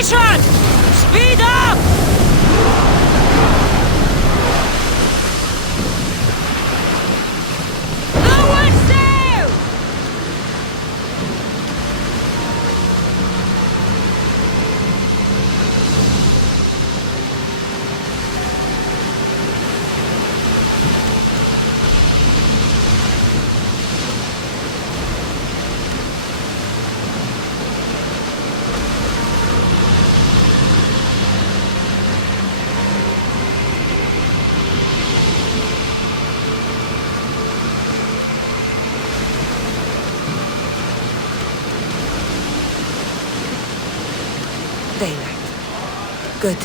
Formation! Speed up! Lower sail! Daylight. Good.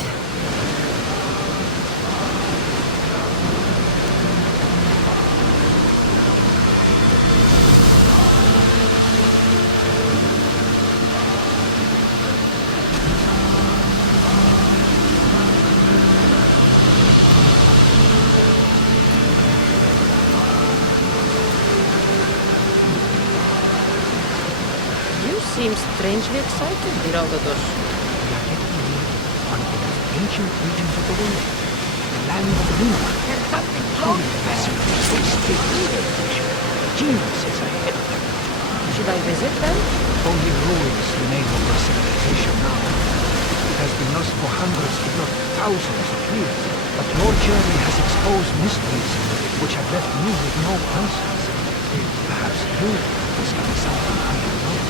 You seem strangely excited, Leonidas. One of the most ancient regions of the world, the land of Luna. There's something wrong. Genius is ahead of them. Should I visit them? Only ruins remain of their civilization now. It has been lost for hundreds, if not thousands of years. But your journey has exposed mysteries which have left me with no answers. Perhaps you discover something I have not.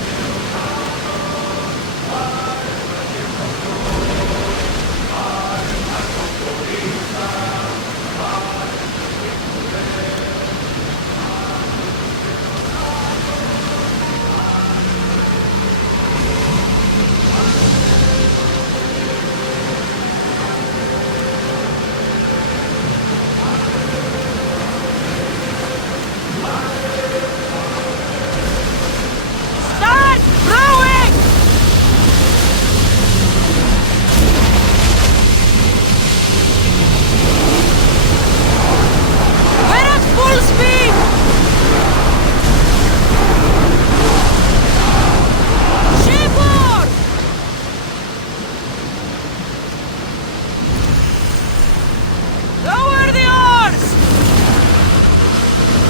Start rowing! We're at full speed! Shipboard! Lower the oars!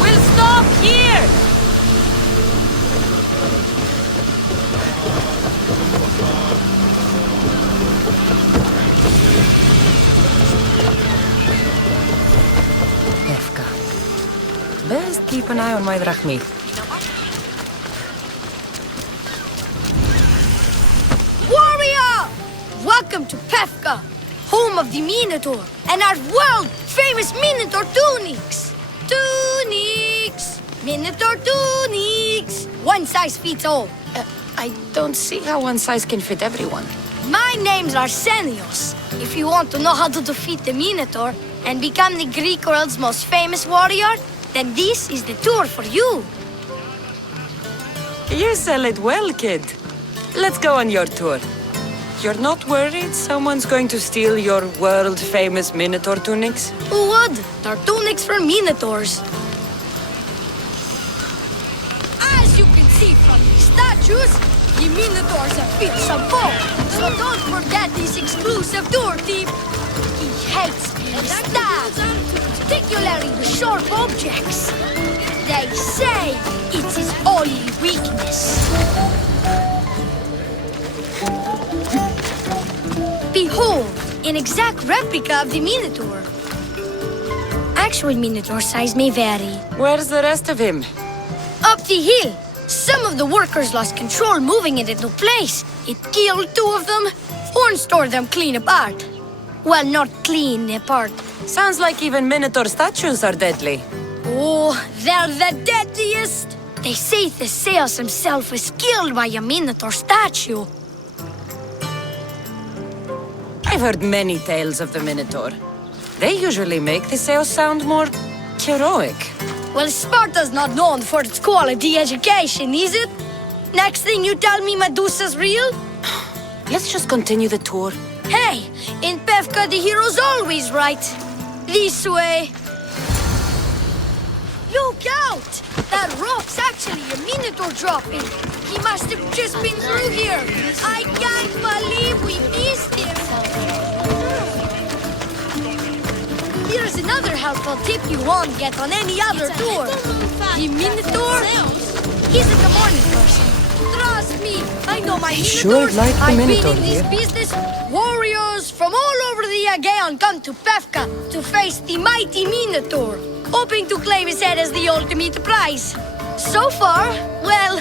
We'll stop here! Efka. Best keep an eye on my drachmi. Warrior! Welcome to Pefka, home of the Minotaur, and our world-famous Minotaur tunics! Tunics! Minotaur tunics! One size fits all. I don't see how one size can fit everyone. My name's Arsenios. If you want to know how to defeat the Minotaur and become the Greek world's most famous warrior, then this is the tour for you. You sell it well, kid. Let's go on your tour. You're not worried someone's going to steal your world-famous Minotaur tunics? Who would? They're tunics for Minotaurs. As you can see from these statues, the Minotaurs have built some foe. So don't forget this exclusive tour tip. He hates being stabbed, particularly with sharp objects. They say it's his only weakness. Behold, an exact replica of the Minotaur. Actual Minotaur size may vary. Where's the rest of him? Up the hill, some of the workers lost control moving it into place. It killed two of them, Horns tore them clean apart. Well, not clean apart. Sounds like even Minotaur statues are deadly. Oh, they're the deadliest. They say Theseus himself was killed by a Minotaur statue. I've heard many tales of the Minotaur. They usually make Theseus sound more heroic. Well, Sparta's not known for its quality education, is it? Next thing you tell me Medusa's real? Let's just continue the tour. Hey, in Pefka the hero's always right. This way. Look out! That rock's actually a Minotaur dropping. He must have just been through here. I can't believe we another helpful tip you won't get on any other tour. The Minotaur isn't a morning person. Trust me, I know my Minotaurs. sure like the I've Minotaur been in this here. business. Warriors from all over the Aegean come to Pefka to face the mighty Minotaur, hoping to claim his head as the ultimate prize. So far, well,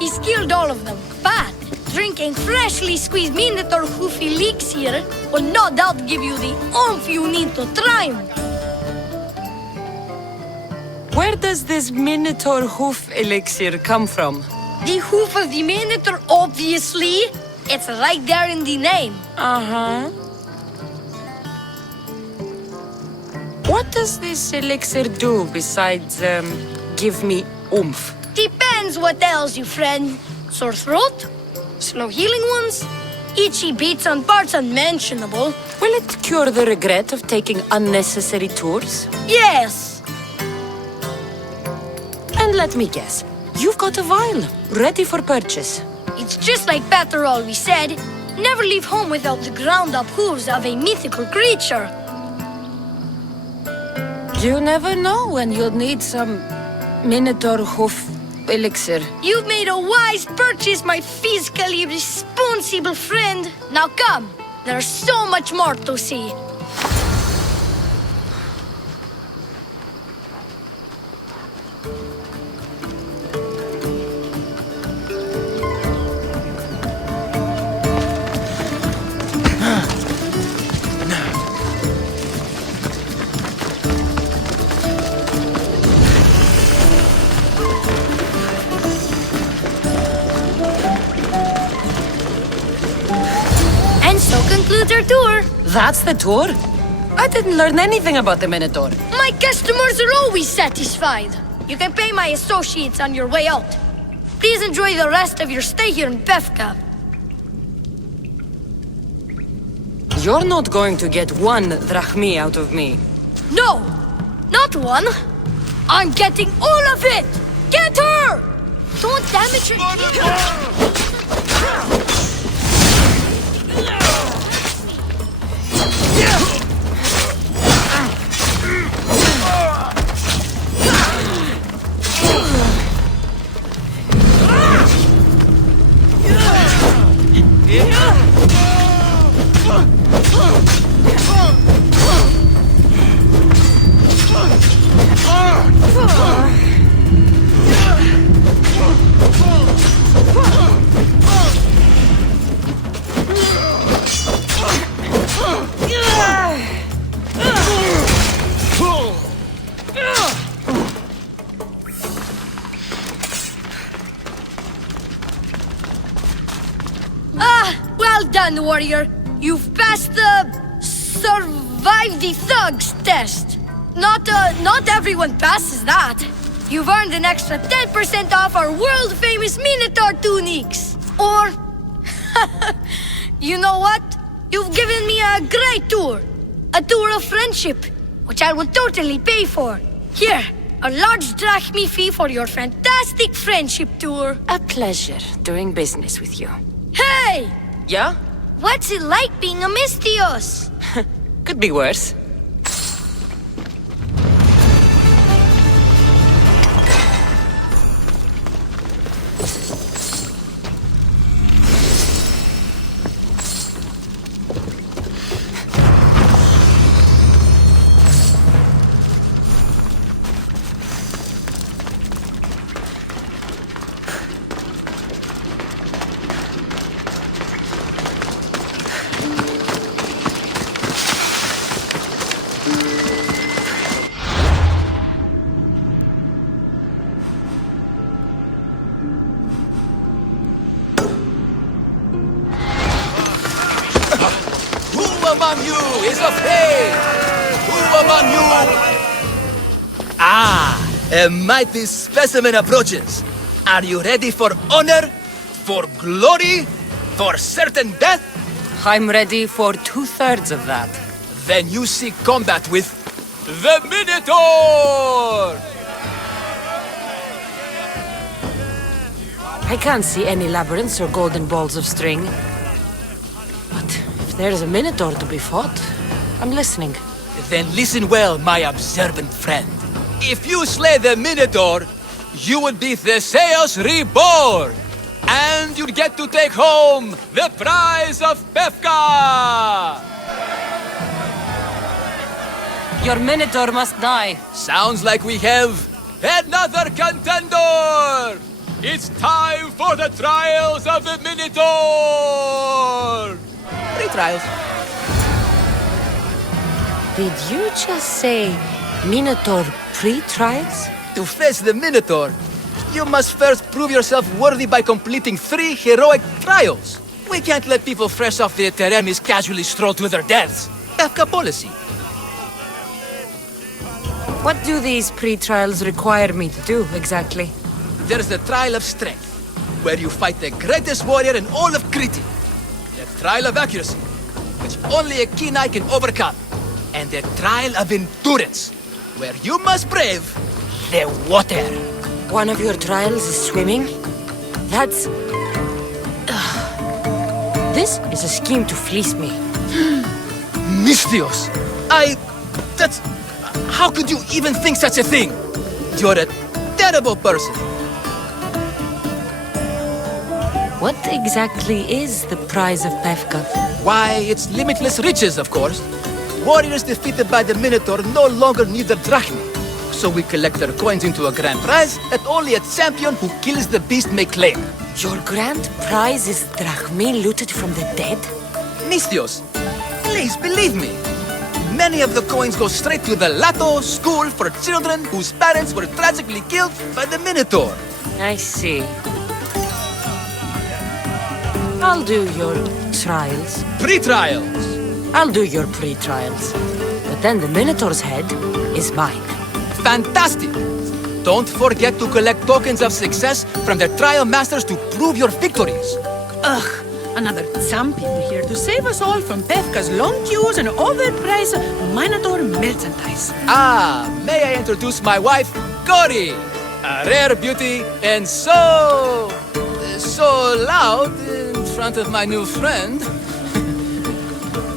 he's killed all of them, but drinking freshly squeezed Minotaur hoof elixir will no doubt give you the oomph you need to triumph. Where does this Minotaur hoof elixir come from? The hoof of the Minotaur, obviously. It's right there in the name. Uh-huh. What does this elixir do besides, give me oomph? Depends what ails you, friend. Sore throat? Slow healing wounds? Itchy beats on parts unmentionable? Will it cure the regret of taking unnecessary tours? Yes. And let me guess, you've got a vial, ready for purchase. It's just like Peter always said. Never leave home without the ground-up hooves of a mythical creature. You never know when you'll need some Minotaur hoof elixir. You've made a wise purchase, my fiscally responsible friend. Now come, there's so much more to see. And so concludes our tour. That's the tour? I didn't learn anything about the Minotaur. My customers are always satisfied. You can pay my associates on your way out. Please enjoy the rest of your stay here in Pefka. You're not going to get one drachmi out of me. No, not one. I'm getting all of it. Get her! Don't damage her. Well done, warrior. You've passed the survive the thugs test. Not everyone passes that. You've earned an extra 10% off our world-famous Minotaur tunics. Or, you know what? You've given me a great tour. A tour of friendship, which I will totally pay for. Here, a large drachmi fee for your fantastic friendship tour. A pleasure doing business with you. Hey! Yeah? What's it like being a Mystios? Could be worse. Among you is afraid? Who among you? Ah, a mighty specimen approaches. Are you ready for honor? For glory? For certain death? I'm ready for 2/3 of that. Then you seek combat with the Minotaur! I can't see any labyrinths or golden balls of string. But if there's a Minotaur to be fought, I'm listening. Then listen well, my observant friend. If you slay the Minotaur, you would be Theseus reborn! And you'd get to take home the prize of Pefka! Your Minotaur must die. Sounds like we have another contender! It's time for the trials of the Minotaur! 3 trials. Did you just say Minotaur pre-trials? To face the Minotaur, you must first prove yourself worthy by completing 3 heroic trials. We can't let people fresh off the Teremis casually stroll to their deaths. Pefka policy. What do these pre-trials require me to do, exactly? There's the trial of strength, where you fight the greatest warrior in all of Crete. The trial of accuracy, which only a keen eye can overcome. And the trial of endurance, where you must brave the water. One of your trials is swimming? That's... This is a scheme to fleece me. Mystios! That's... How could you even think such a thing? You're a terrible person. What exactly is the prize of Pefka? Why, it's limitless riches, of course. Warriors defeated by the Minotaur no longer need their drachmae. So we collect their coins into a grand prize that only a champion who kills the beast may claim. Your grand prize is drachmae looted from the dead? Mystios, please believe me. Many of the coins go straight to the Lato school for children whose parents were tragically killed by the Minotaur. I see. I'll do your trials. Pre-trials. I'll do your pre-trials. But then the Minotaur's head is mine. Fantastic! Don't forget to collect tokens of success from the trial masters to prove your victories. Ugh, another champion here to save us all from Pefka's long queues and overpriced Minotaur merchandise. May I introduce my wife, Cory? A rare beauty and so loud in front of my new friend.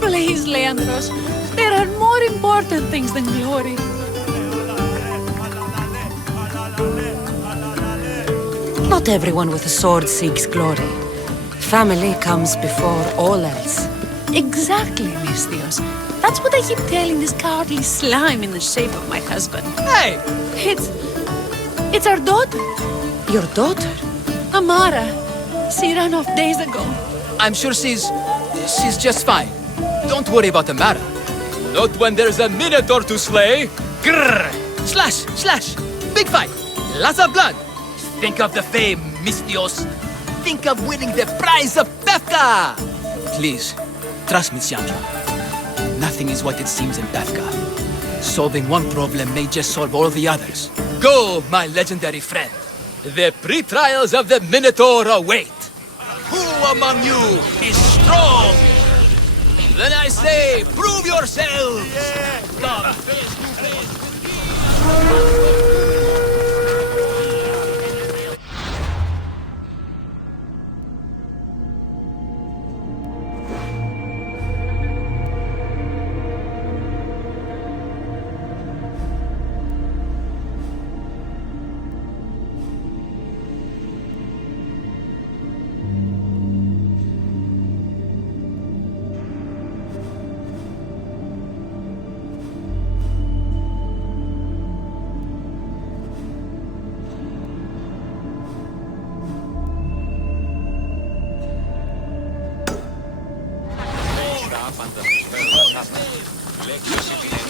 Please, Leandros, there are more important things than glory. Not everyone with a sword seeks glory. Family comes before all else. Exactly, Mystios. That's what I keep telling this cowardly slime in the shape of my husband. Hey! It's our daughter, Your daughter? Amara. She ran off days ago. I'm sure she's just fine. Don't worry about Amara. Not when there's a Minotaur to slay. Grrr! Slash! Slash! Big fight! Lots of blood! Think of the fame, Mystios. Think of winning the prize of Pefka! Please, trust me, champion. Nothing is what it seems in Pefka. Solving one problem may just solve all the others. Go, my legendary friend. The pre-trials of the Minotaur await. Who among you is strong? Then I say, prove yourselves! Come.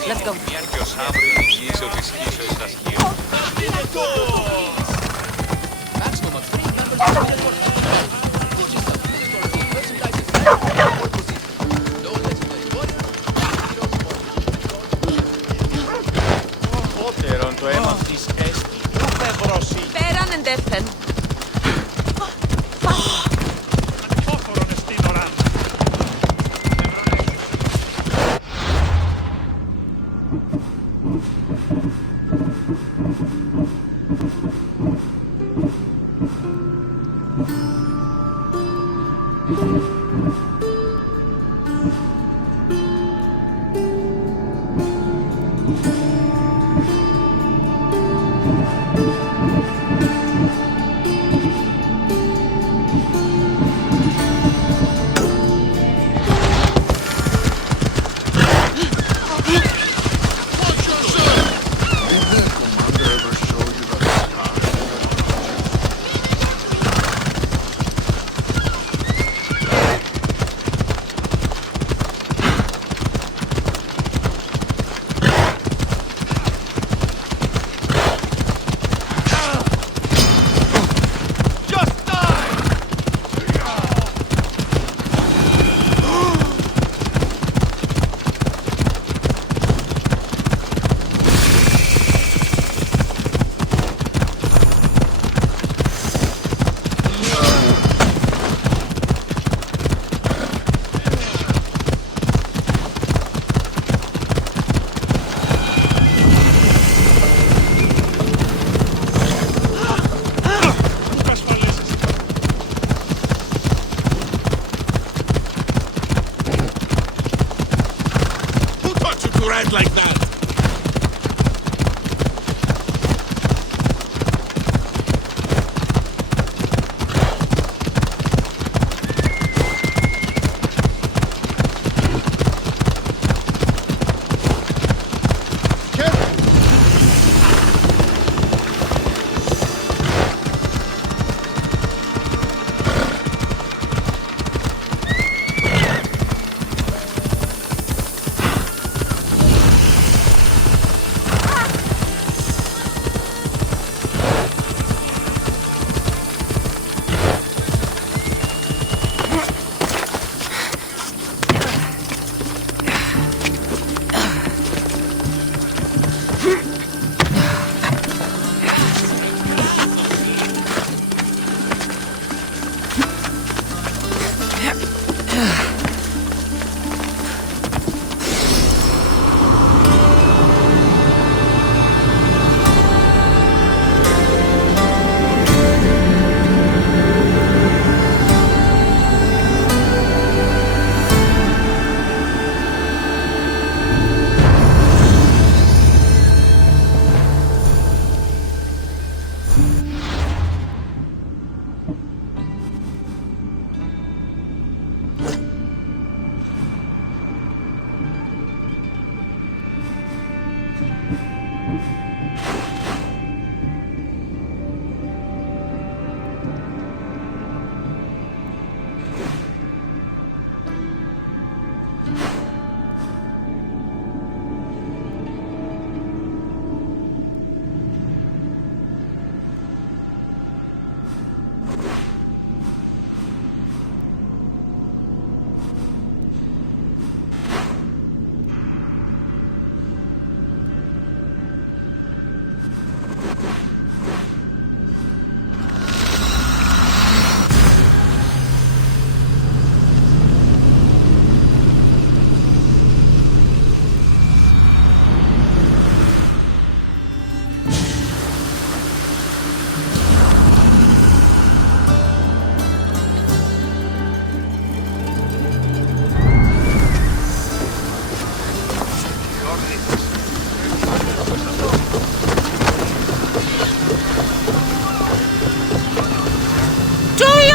Let's go. Maximum of 3 members. Πότερον το αίμα της έστη ούτε βρώσει. Πέραν εντέφθεν. Ανυπόφορον εστίν οράν.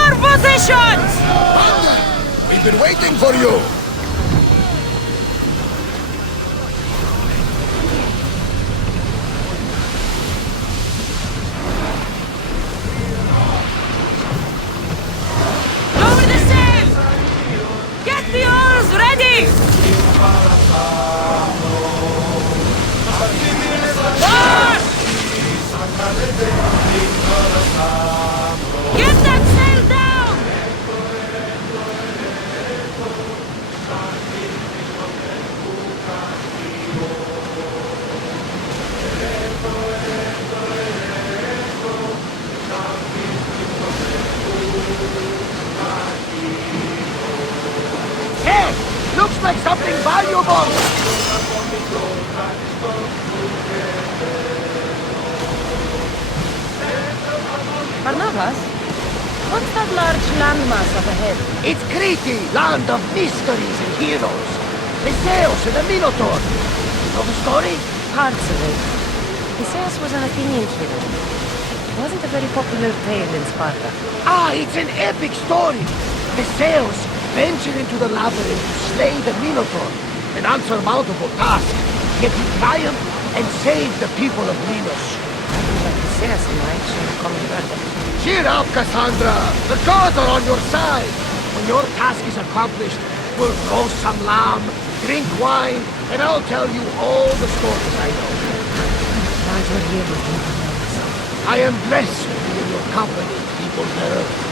your positions! We've been waiting for you! Lower the sail! Get the oars ready! Forward! Get that sail down! Hey! Looks like something valuable! Barnabas, what's that large landmass up ahead? It's Crete, land of mysteries and heroes. Theseus and the Minotaur. You know the story? Parts of it. Theseus was an Athenian hero. It wasn't a very popular tale in Sparta. Ah, it's an epic story. Theseus ventured into the labyrinth to slay the Minotaur, an unsurmountable task. Yet he triumphed and saved the people of Minos. Like Theseus and I should have come together. Cheer up, Kassandra! The gods are on your side! When your task is accomplished, we'll roast some lamb, drink wine, and I'll tell you all the stories I know. Glad you're here with me. I am blessed to be in your company, people of Earth.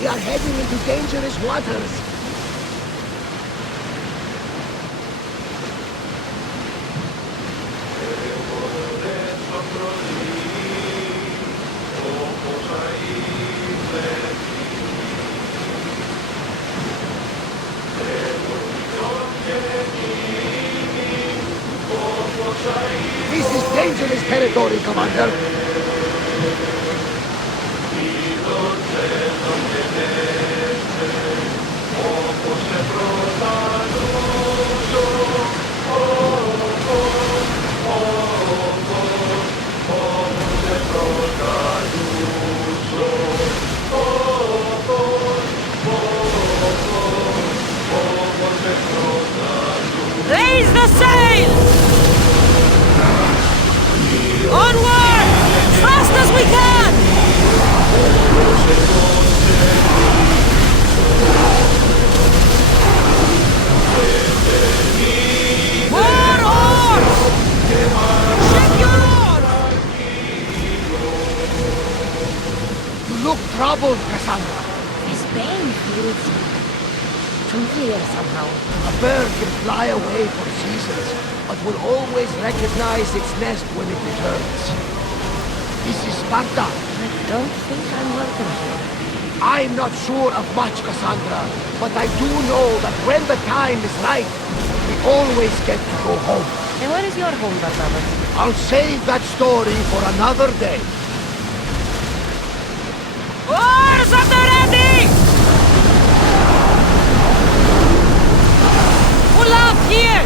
We are heading into dangerous waters. Sorry. dangerous territory, Commander. Raise the sail! Onward! Fast as we can! More oars! Shake your oars! You look troubled, Kassandra. This pain feels familiar somehow. A bird can fly away for seasons, but will always recognize its nest when it returns. This is Sparta. I don't think I'm welcome here. I'm not sure of much, Kassandra, but I do know that when the time is right, we always get to go home. And where is your home, Barnabas? I'll save that story for another day. Oars at the ready! Pull up here!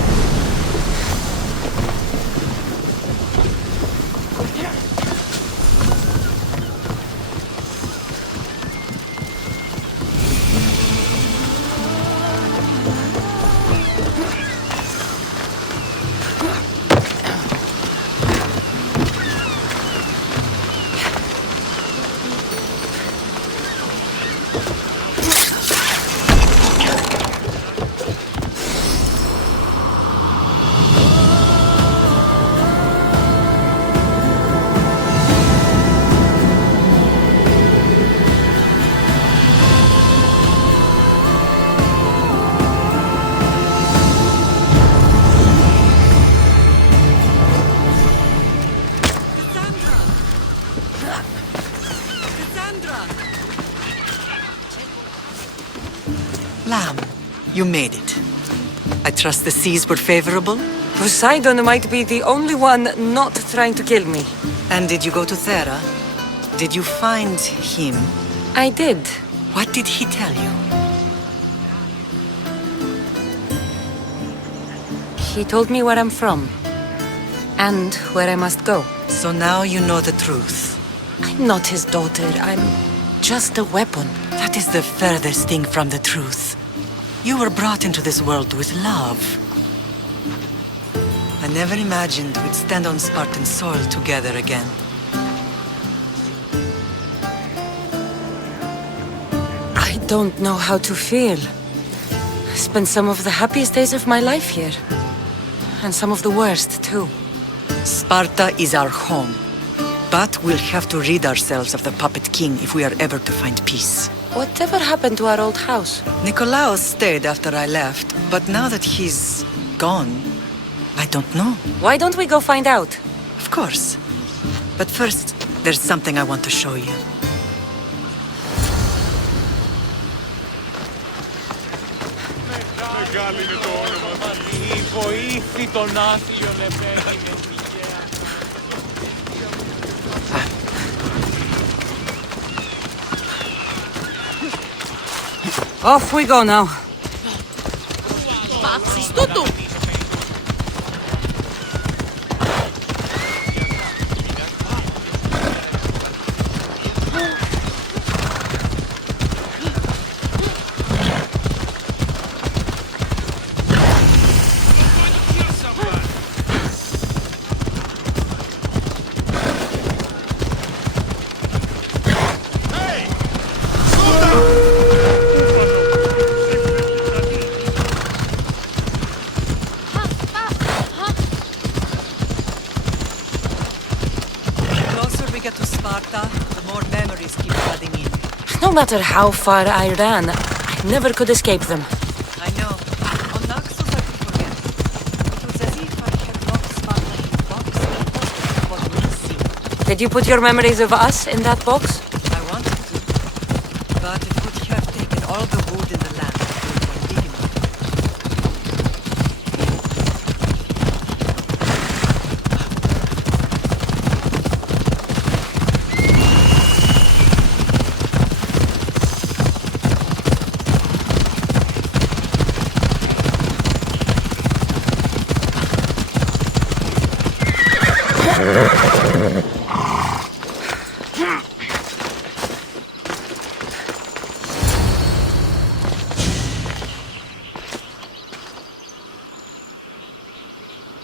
Lamb, you made it. I trust the seas were favorable? Poseidon might be the only one not trying to kill me. And did you go to Thera? Did you find him? I did. What did he tell you? He told me where I'm from. And where I must go. So now you know the truth. I'm not his daughter. I'm just a weapon. That is the furthest thing from the truth. You were brought into this world with love. I never imagined we'd stand on Spartan soil together again. I don't know how to feel. I spent some of the happiest days of my life here. And some of the worst, too. Sparta is our home. But we'll have to rid ourselves of the Puppet King if we are ever to find peace. Whatever happened to our old house? Nikolaos stayed after I left, but now that he's gone, I don't know. Why don't we go find out? Of course. But first, there's something I want to show you. Off we go now. Παύσεις τούτου! No matter how far I ran, I never could escape them. I know. On Naxos I could forget. It was as if I had locked Sparta in a box and what we'll see. Did you put your memories of us in that box? I wanted to, but it would have taken all the wood in the land to build one big enough.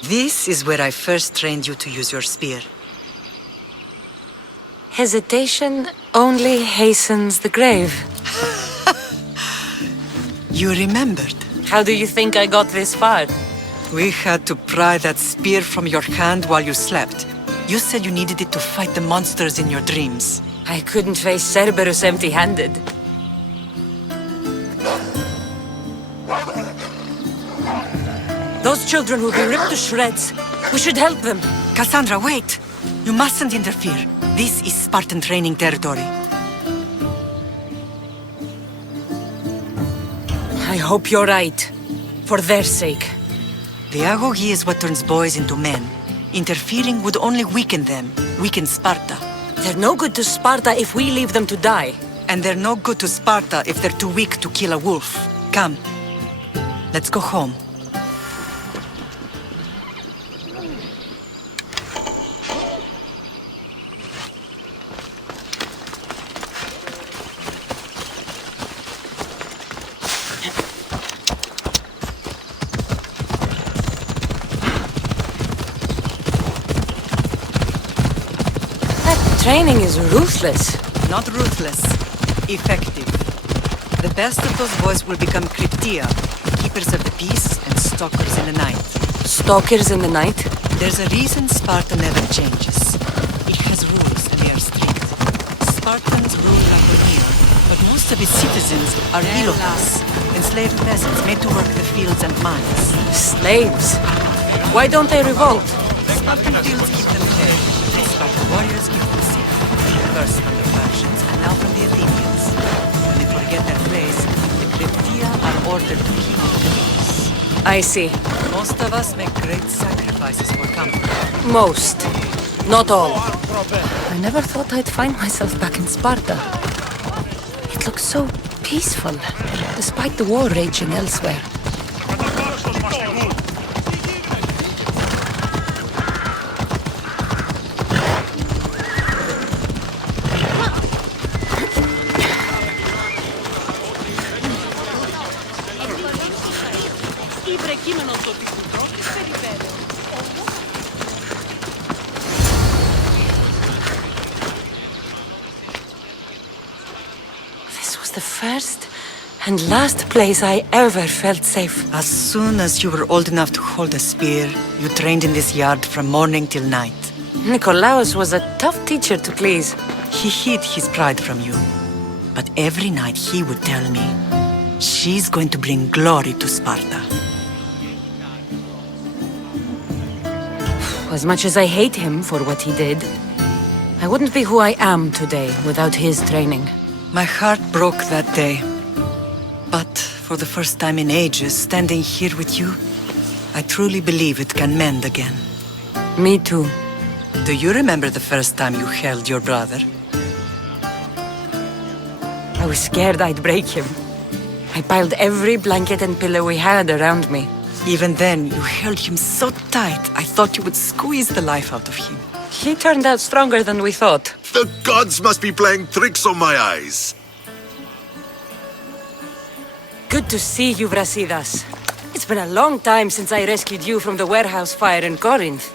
This is where I first trained you to use your spear. Hesitation only hastens the grave. You remembered. How do you think I got this far? We had to pry that spear from your hand while you slept. You said you needed it to fight the monsters in your dreams. I couldn't face Cerberus empty-handed. Those children will be ripped to shreds. We should help them. Kassandra, wait! You mustn't interfere. This is Spartan training territory. I hope you're right. For their sake. The agoge is what turns boys into men. Interfering would only weaken them, weaken Sparta. They're no good to Sparta if we leave them to die. And they're no good to Sparta if they're too weak to kill a wolf. Come, let's go home. Training is ruthless. Not ruthless. Effective. The best of those boys will become Cryptia, keepers of the peace and stalkers in the night. Stalkers in the night? There's a reason Sparta never changes. It has rules and they are strict. Spartans rule Laconia, but most of its citizens are helotas, enslaved peasants made to work the fields and mines. Slaves? Why don't they revolt? Spartan fields keep them fed. Spartan warriors keep them sick. First from the factions, and now from the Athenians. When they forget their place, the Cryptia are ordered to keep the peace. I see. Most of us make great sacrifices for comfort. Most. Not all. I never thought I'd find myself back in Sparta. It looks so peaceful, despite the war raging elsewhere. The first and last place I ever felt safe. As soon as you were old enough to hold a spear, you trained in this yard from morning till night. Nikolaos was a tough teacher to please. He hid his pride from you. But every night he would tell me, she's going to bring glory to Sparta. As much as I hate him for what he did, I wouldn't be who I am today without his training. My heart broke that day. But for the first time in ages, standing here with you, I truly believe it can mend again. Me too. Do you remember the first time you held your brother? I was scared I'd break him. I piled every blanket and pillow we had around me. Even then, you held him so tight, I thought you would squeeze the life out of him. He turned out stronger than we thought. The gods must be playing tricks on my eyes. Good to see you, BRASIDAS. It's been a long time since I rescued you from the warehouse fire in Corinth.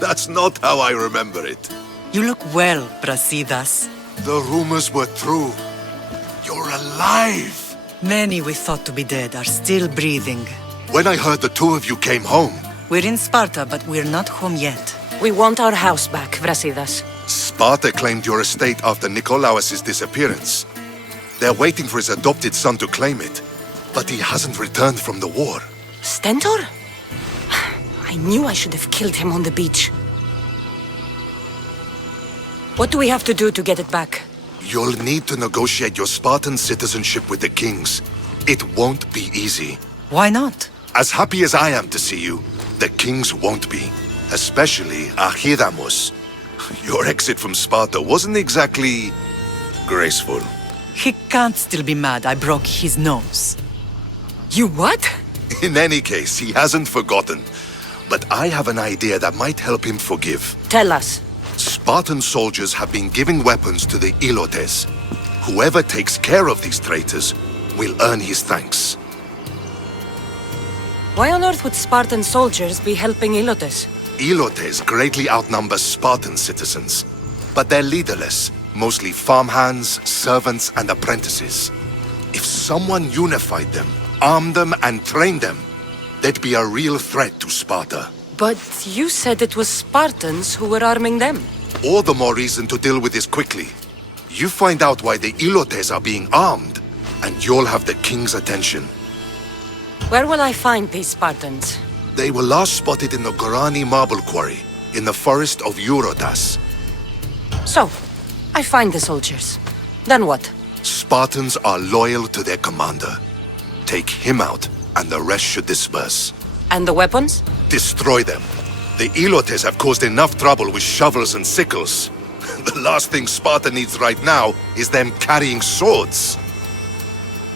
That's not how I remember it. You look well, BRASIDAS. The rumors were true. You're alive! Many we thought to be dead are still breathing. When I heard the two of you came home... We're in Sparta, but we're not home yet. We want our house back, BRASIDAS. Sparta claimed your estate after Nikolaos' disappearance. They're waiting for his adopted son to claim it. But he hasn't returned from the war. Stentor? I knew I should have killed him on the beach. What do we have to do to get it back? You'll need to negotiate your Spartan citizenship with the kings. It won't be easy. Why not? As happy as I am to see you, the kings won't be. Especially Archidamos. Your exit from Sparta wasn't exactly... graceful. He can't still be mad I broke his nose. You what? In any case, he hasn't forgotten. but I have an idea that might help him forgive. Tell us. Spartan soldiers have been giving weapons to the Ilotes. Whoever takes care of these traitors will earn his thanks. Why on earth would Spartan soldiers be helping Ilotes? Ilotes greatly outnumber Spartan citizens, but they're leaderless, mostly farmhands, servants, and apprentices. If someone unified them, armed them, and trained them, they'd be a real threat to Sparta. But you said it was Spartans who were arming them. All the more reason to deal with this quickly. You find out why the Ilotes are being armed, and you'll have the king's attention. Where will I find these Spartans? They were last spotted in the Gorani marble quarry, in the forest of Eurotas. So, I find the soldiers. Then what? Spartans are loyal to their commander. Take him out, and the rest should disperse. And the weapons? Destroy them. The Ilotes have caused enough trouble with shovels and sickles. The last thing Sparta needs right now is them carrying swords.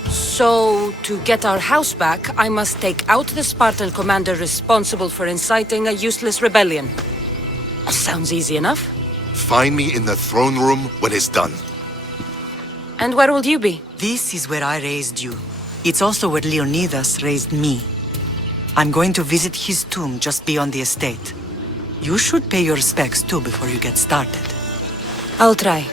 So, to get our house back, I must take out the Spartan commander responsible for inciting a useless rebellion. Sounds easy enough. Find me in the throne room when it's done. And where will you be? This is where I raised you. It's also where Leonidas raised me. I'm going to visit his tomb just beyond the estate. You should pay your respects too before you get started. I'll try.